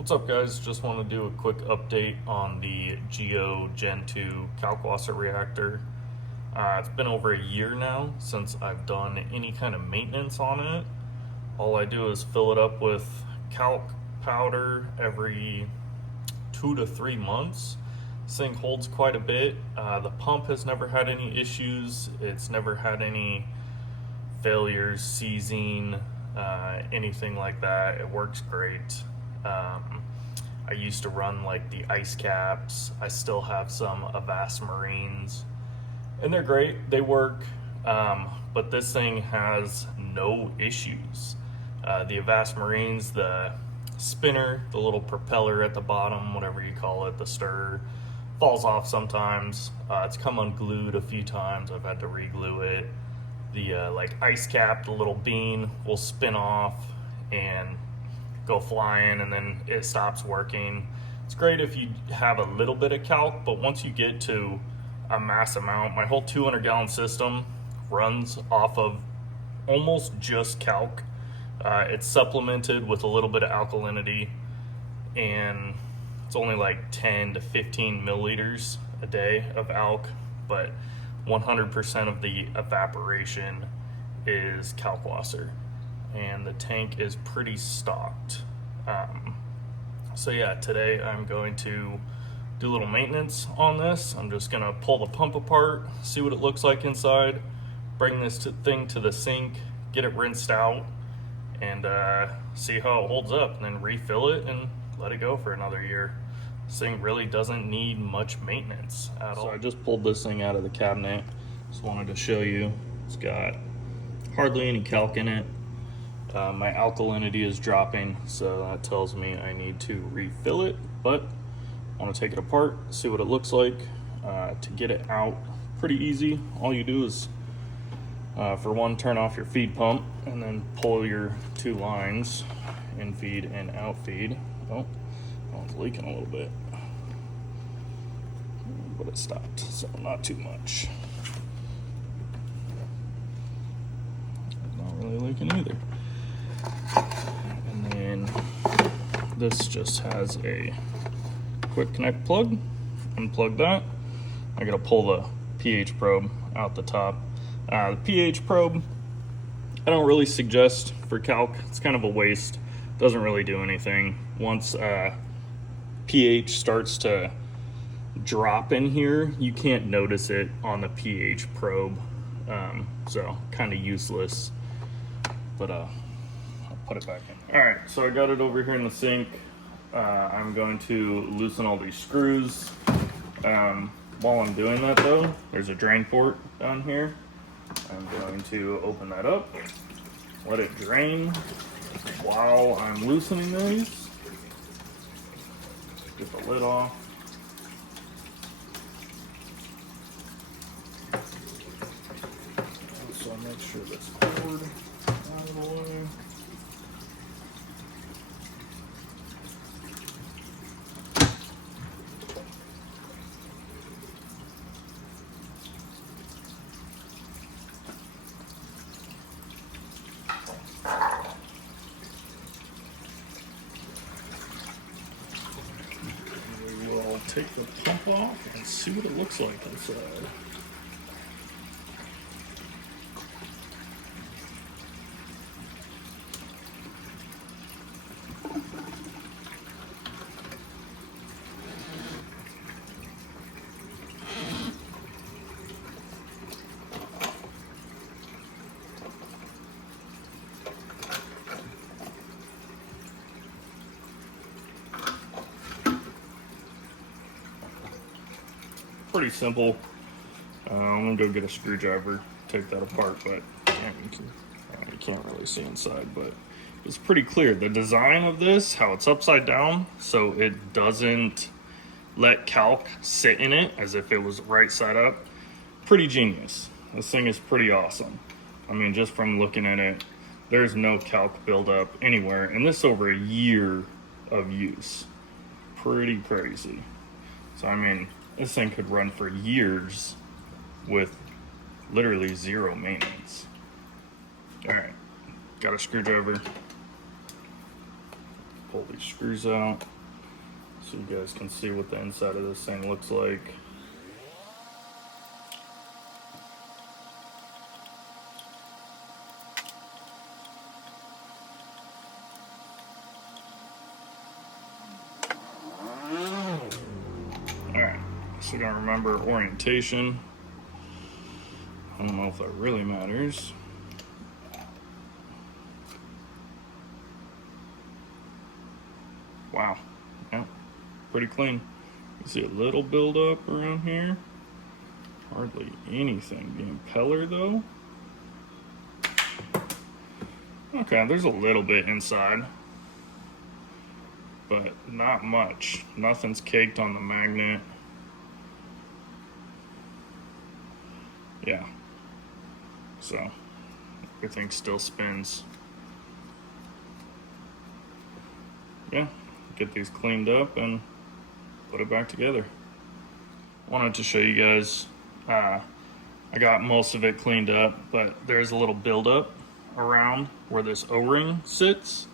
What's up, guys? Just want to do a quick update on the Gen 2 Kalk reactor. It's been over a year now since I've done any kind of maintenance on it. All I do is fill it up with calc powder every 2 to 3 months. This thing holds quite a bit. The pump has never had any issues. It's never had any failures, seizing, anything like that. It works great. I used to run like the ice caps. I still have some Avast Marines, and they're great. They work, but this thing has no issues. The Avast Marines, the spinner, the little propeller at the bottom, whatever you call it, the stir, falls off sometimes. It's come unglued a few times. I've had to re-glue it. The like ice cap, the little bean will spin off and go flying, and then it stops working. It's great if you have a little bit of calc, but once you get to a mass amount, my whole 200-gallon system runs off of almost just calc. It's supplemented with a little bit of alkalinity, and it's only like 10 to 15 milliliters a day of alk, but 100% of the evaporation is kalkwasser, and the tank is pretty stocked. So yeah, today I'm going to do a little maintenance on this. I'm just gonna pull the pump apart, see what it looks like inside, bring this thing to the sink, get it rinsed out, and see how it holds up, and then refill it and let it go for another year. This thing really doesn't need much maintenance at all. So I just pulled this thing out of the cabinet. Just wanted to show you. It's got hardly any calc in it. My alkalinity is dropping, so that tells me I need to refill it, but I want to take it apart, see what it looks like. To get it out, pretty easy. All you do is, for one, turn off your feed pump, and then pull your two lines, in feed and out feed. Oh, that one's leaking a little bit, but it stopped, so not too much. Not really leaking either. And then this just has a quick connect plug. Unplug that. I gotta pull the pH probe out the top. The pH probe, I don't really suggest for calc. It's kind of a waste. Doesn't really do anything. Once pH starts to drop in here, you can't notice it on the pH probe. So kind of useless, but I'll put it back in. All right, so I got it over here in the sink. I'm going to loosen all these screws. While I'm doing that though, there's a drain port down here. I'm going to open that up, let it drain while I'm loosening these. Get the lid off. So make sure this cord out of the way. Take the pump off and see what it looks like inside. Pretty simple. I'm gonna go get a screwdriver, take that apart, but you can't really see inside, but it's pretty clear. The design of this, how it's upside down, so it doesn't let calc sit in it as if it was right side up. Pretty genius. This thing is pretty awesome. I mean, just from looking at it, there's no calc buildup anywhere, and this over a year of use. Pretty crazy. So I mean, this thing could run for years with literally zero maintenance. All right, got a screwdriver. pull these screws out so you guys can see what the inside of this thing looks like. Alright, so you gotta remember orientation. I don't know if that really matters. Wow, yeah, pretty clean. You see a little buildup around here. Hardly anything. The impeller though. Okay, there's a little bit inside, but not much. Nothing's caked on the magnet. Yeah, so everything still spins. Yeah, get these cleaned up and put it back together. Wanted to show you guys, I got most of it cleaned up, but there's a little buildup around where this O-ring sits.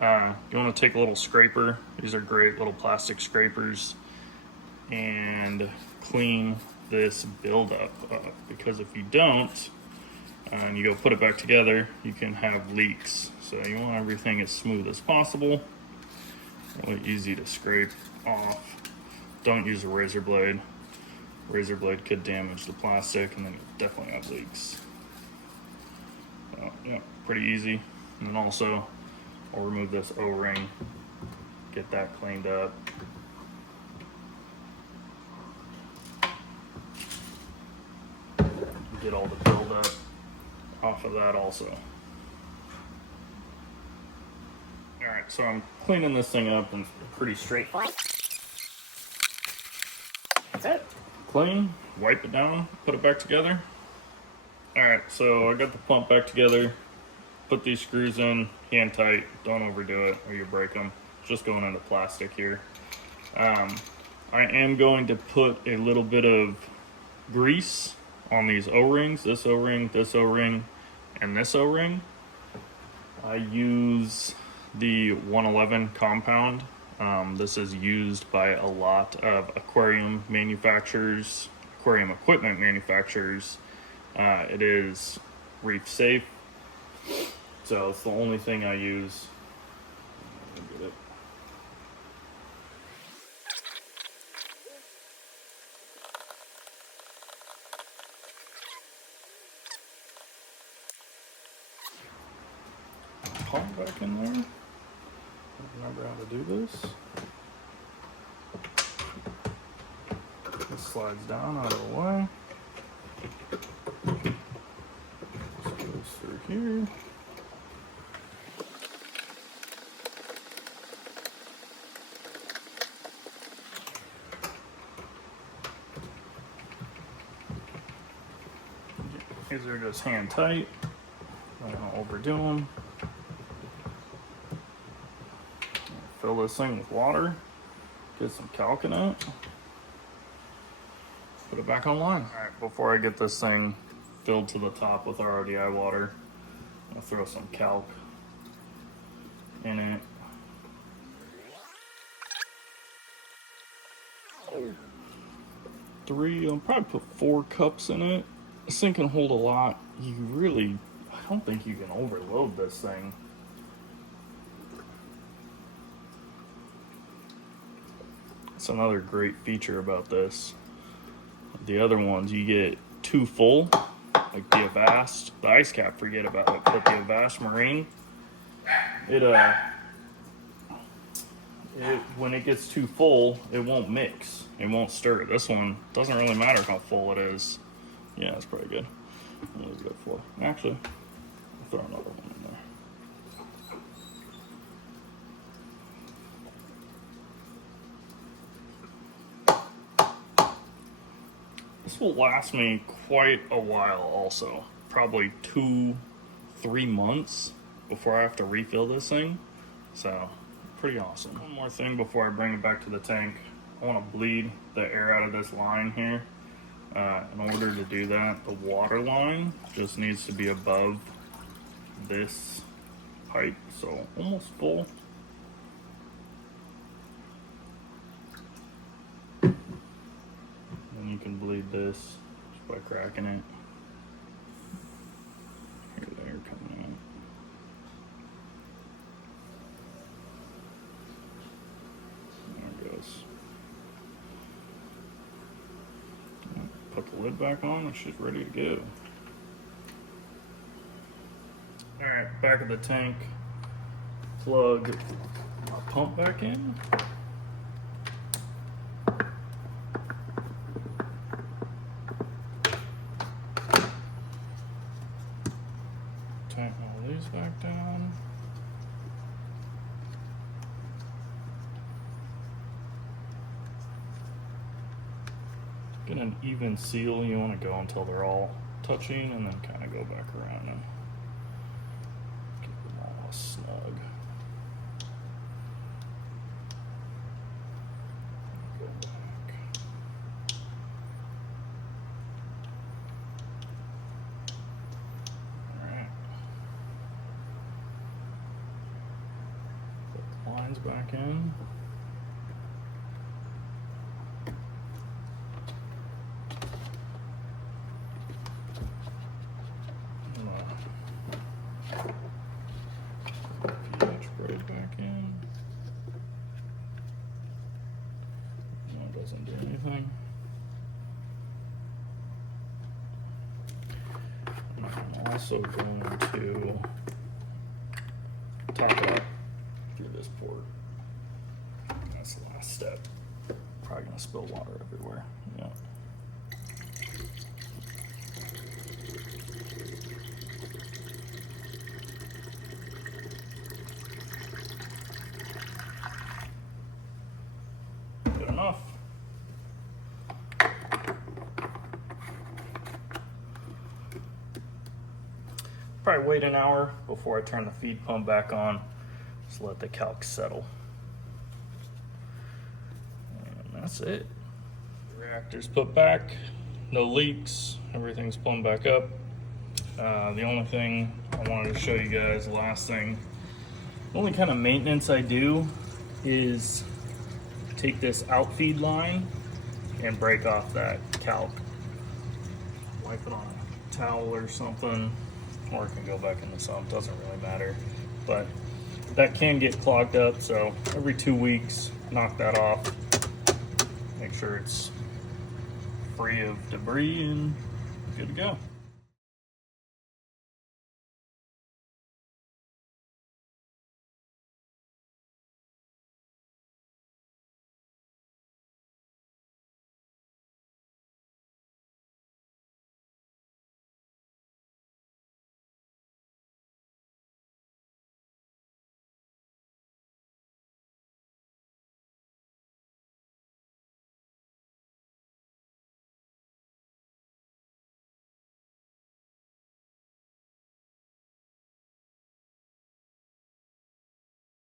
You want to take a little scraper. These are great little plastic scrapers, and clean this buildup up, because if you don't, and you go put it back together, you can have leaks. So you want everything as smooth as possible. Really easy to scrape off. Don't use a razor blade. Razor blade could damage the plastic, and then you definitely have leaks. So yeah, pretty easy. And then also, I'll remove this O-ring, get that cleaned up. Get all the buildup off of that also. Alright, so I'm cleaning this thing up and pretty straightforward. That's it. Clean, wipe it down, put it back together. Alright, so I got the pump back together. Put these screws in, hand tight, don't overdo it or you break them. Just going into plastic here. I am going to put a little bit of grease on these O-rings, this O-ring, this O-ring, and this O-ring. I use the 111 compound. This is used by a lot of aquarium manufacturers, aquarium equipment manufacturers. It is reef safe, so it's the only thing I use. Get it. Pump back in there. Remember how to do this. This slides down out of the way. This goes through here. These are just hand tight. I don't overdo them. Fill this thing with water, get some Kalk in it, put it back online. All right, before I get this thing filled to the top with RODI water, I'll throw some Kalk in it. I'll probably put 4 cups in it. This thing can hold a lot. I don't think you can overload this thing. That's another great feature about this. The other ones, you get too full, like the Avast, the ice cap, forget about it, but the Avast Marine, when it gets too full, it won't mix, it won't stir. This one, doesn't really matter how full it is. Yeah, it's pretty good. What is it good for? Actually, I'll throw another one in there. This will last me quite a while also. Probably 2-3 months before I have to refill this thing. So, pretty awesome. One more thing before I bring it back to the tank. I want to bleed the air out of this line here. In order to do that, the water line just needs to be above this pipe. So, almost full. this just by cracking it. Hear the air coming out. There it goes. Put the lid back on and she's ready to go. Alright, back of the tank. Plug our pump back in. Tighten all these back down. Get an even seal. You want to go until they're all touching and then kind of go back around and get them all snug. Go back. Alright. Put the lines back in. Right back in. No, it doesn't do anything. I'm also going to top it up through this port. That's the last step. Probably gonna spill water everywhere. Yeah. Good enough. Probably wait an hour before I turn the feed pump back on. Just let the calc settle. And that's it. The reactor's put back, no leaks, everything's plumbed back up. The only thing I wanted to show you guys, the last thing, the only kind of maintenance I do is take this outfeed line and break off that calc. Wipe it on a towel or something, or it can go back in the sun, doesn't really matter. But that can get clogged up, so every 2 weeks, knock that off. Make sure it's free of debris and good to go.